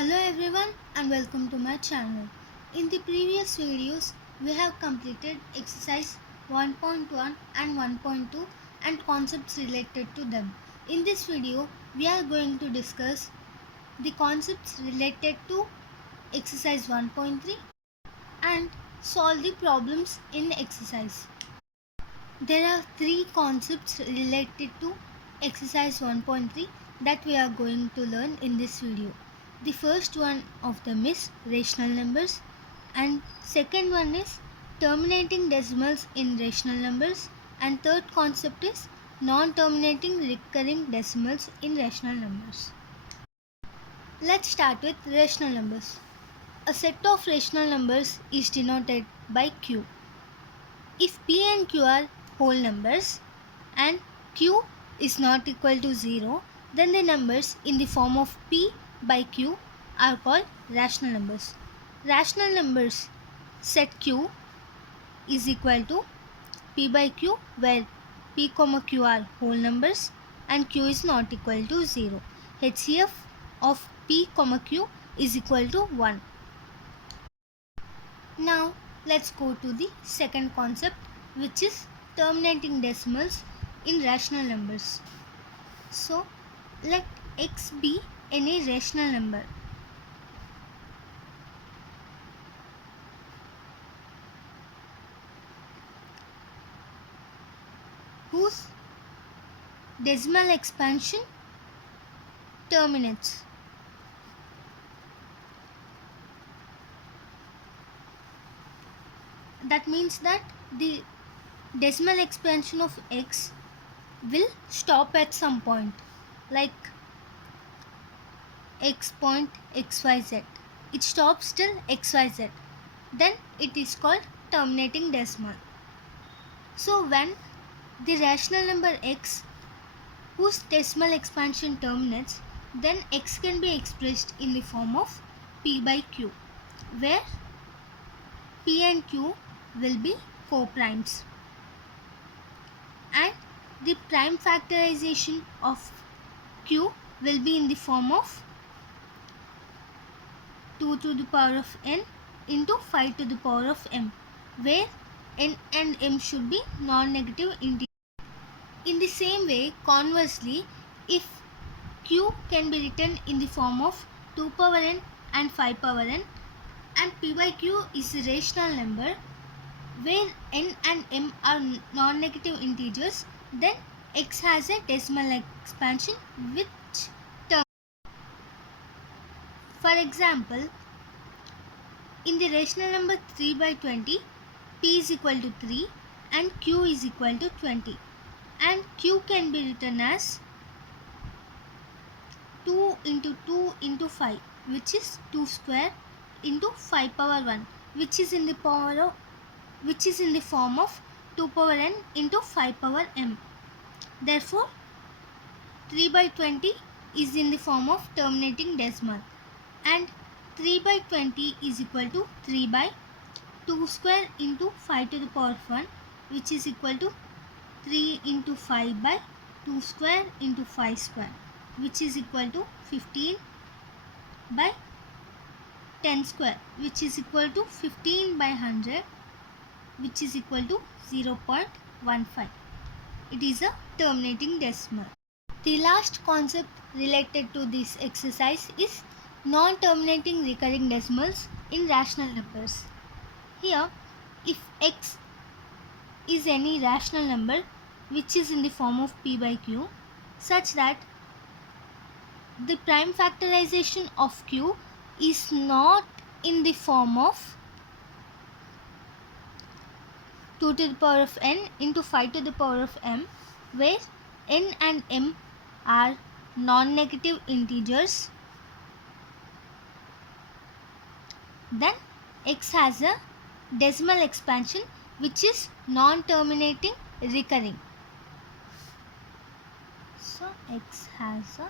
Hello everyone and welcome to my channel. In the previous videos, we have completed exercise 1.1 and 1.2 and concepts related to them. In this video, we are going to discuss the concepts related to exercise 1.3 and solve the problems in exercise. There are three concepts related to exercise 1.3 that we are going to learn in this video. The first one of them is rational numbers and second one is terminating decimals in rational numbers and third concept is non-terminating recurring decimals in rational numbers. Let's start with rational numbers. A set of rational numbers is denoted by Q. If P and Q are whole numbers and Q is not equal to 0, then the numbers in the form of P by Q are called rational numbers. Rational numbers set Q is equal to P by Q where P, Q are whole numbers and Q is not equal to 0. HCF of P, Q is equal to 1. Now let's go to the second concept, which is terminating decimals in rational numbers. So let x be any rational number. Whose decimal expansion terminates. That means that the decimal expansion of x will stop at some point, like x point xyz. It stops till xyz. Then it is called terminating decimal. So when the rational number x whose decimal expansion terminates, then x can be expressed in the form of p by q, where p and q will be co-primes. And the prime factorization of q will be in the form of 2 to the power of n into 5 to the power of m, where n and m should be non-negative integers. In the same way, conversely, if q can be written in the form of 2 power n and 5 power n and p by q is a rational number where n and m are non-negative integers, then x has a decimal expansion which term. For example, in the rational number 3 by 20, p is equal to 3 and q is equal to 20, and q can be written as 2 into 2 into 5, which is 2 square into 5 power 1, which is in the form of 2 power n into 5 power m. Therefore, 3 by 20 is in the form of terminating decimal, and 3 by 20 is equal to 3 by 2 square into 5 to the power of 1, which is equal to 3 into 5 by 2 square into 5 square, which is equal to 15 by 10 square, which is equal to 15 by 100, which is equal to 0.15. It is a terminating decimal. The last concept related to this exercise is non-terminating recurring decimals in rational numbers. Here, if x is any rational number which is in the form of p by q, such that the prime factorization of q is not in the form of 2 to the power of n into 5 to the power of m, where n and m are non-negative integers, then x has a decimal expansion which is non-terminating recurring. So x has a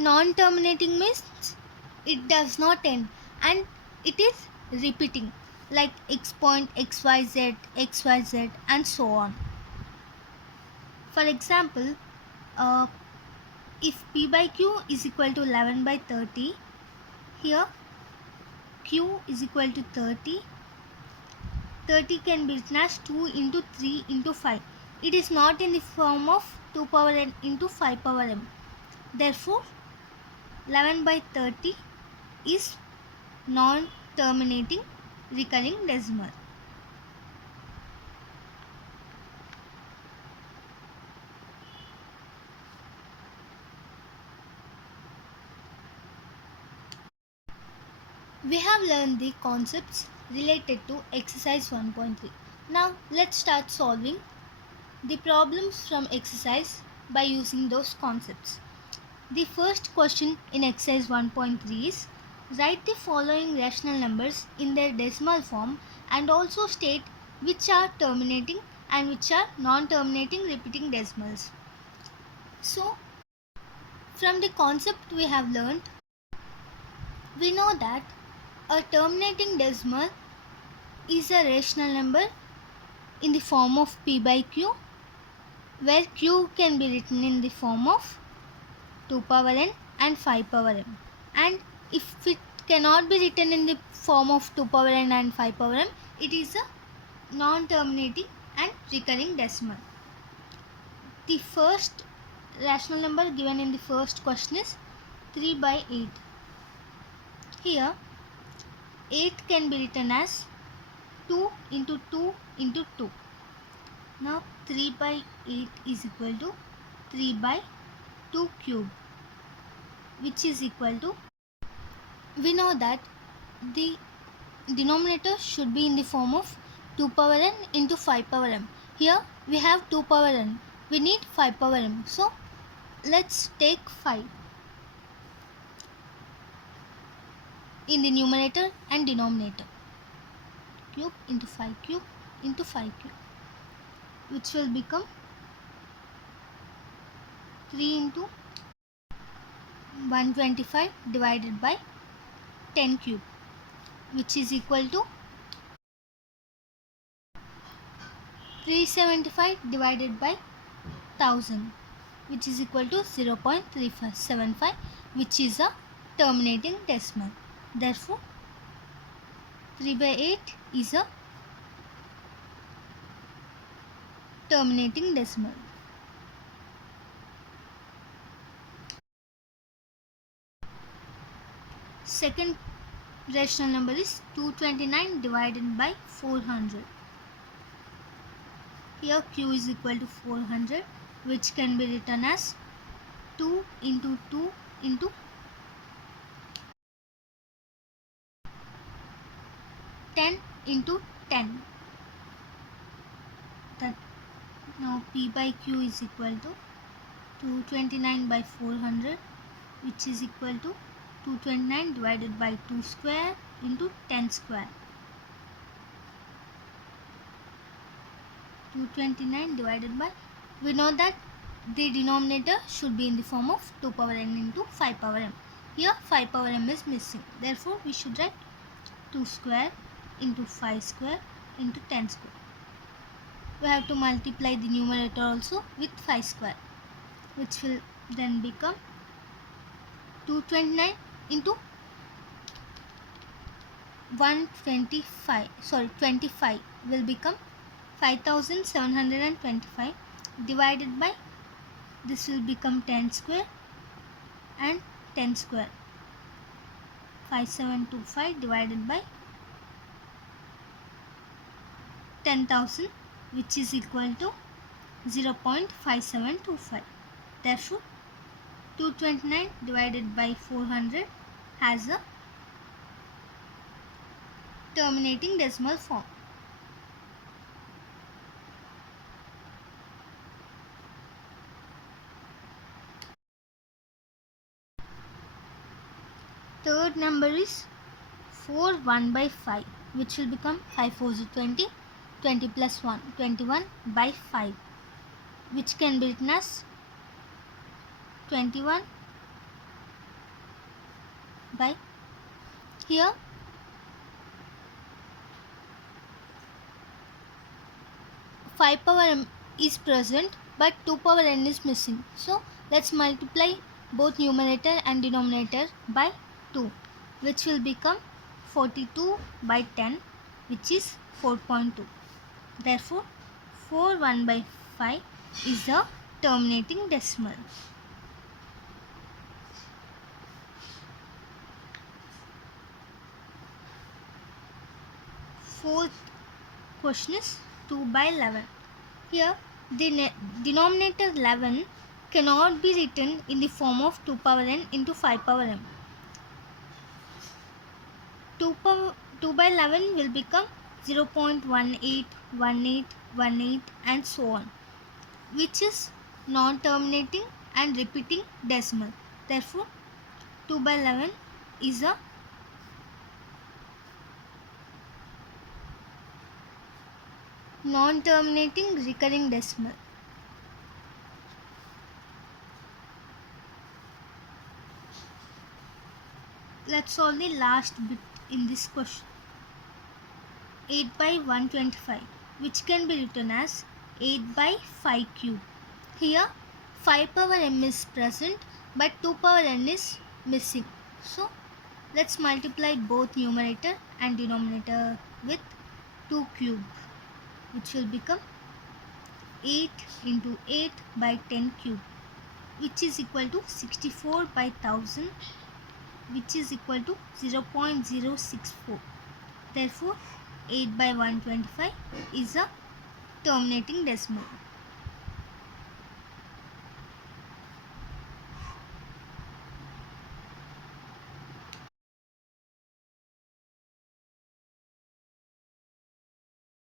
Non-terminating means it does not end and it is repeating, like x point, xyz, xyz, and so on. For example, uh, if p by q is equal to 11 by 30, here q is equal to 30. 30 can be written as 2 into 3 into 5. It is not in the form of 2 power n into 5 power m. Therefore, 11 by 30 is non-terminating recurring decimal. We have learned the concepts related to exercise 1.3. Now let's start solving the problems from exercise by using those concepts. The first question in exercise 1.3 is write the following rational numbers in their decimal form and also state which are terminating and which are non-terminating repeating decimals. So, from the concept we have learned, we know that a terminating decimal is a rational number in the form of p by q, where q can be written in the form of 2 power n and 5 power m. And if it cannot be written in the form of 2 power n and 5 power m, it is a non-terminating and recurring decimal. The first rational number given in the first question is 3 by 8. Here 8 can be written as 2 into 2 into 2. Now 3 by 8 is equal to 3 by 2 cube, which is equal to, we know that the denominator should be in the form of 2 power n into 5 power m. Here we have 2 power n, we need 5 power m. So let's take 5 in the numerator and denominator. Cube into 5 cube into 5 cube, which will become 3 into 125 divided by 10 cube, which is equal to 375 divided by 1000, which is equal to 0.375, which is a terminating decimal. Therefore, 3 by 8 is a terminating decimal. Second rational number is 229 divided by 400. Here q is equal to 400, which can be written as 2 into 2 into 10 into 10. That now p by q is equal to 229 by 400, which is equal to 229 divided by 2 square into 10 square. 229 divided by, we know that the denominator should be in the form of 2 power n into 5 power m. Here 5 power m is missing. Therefore, we should write 2 square into 5 square into 10 square. We have to multiply the numerator also with 5 square, which will then become 229 into 25 will become 5725 divided by, this will become 10 square and 10 square. 5725 divided by 10,000, which is equal to 0.5725. Therefore, 229 divided by 400 has a terminating decimal form. Third number is 4 1 by 5, which will become 5 4 is 20, 20 plus 1, 21 by 5, which can be written as 21 by here 5 power m is present but 2 power n is missing. So let's multiply both numerator and denominator by 2, which will become 42 by 10, which is 4.2. Therefore 4 1 by 5 is the terminating decimal. Fourth question is 2 by 11. Here the denominator 11 cannot be written in the form of 2 power n into 5 power m. 2 by 11 will become 0.181818 and so on, which is non-terminating and repeating decimal. Therefore 2 by 11 is a non-terminating recurring decimal. Let's solve the last bit in this question. 8 by 125, which can be written as 8 by 5 cube. Here 5 power m is present but 2 power n is missing. So let's multiply both numerator and denominator with 2 cube, which will become 8 into 8 by 10 cube, which is equal to 64 by 1000, which is equal to 0.064. Therefore 8 by 125 is a terminating decimal.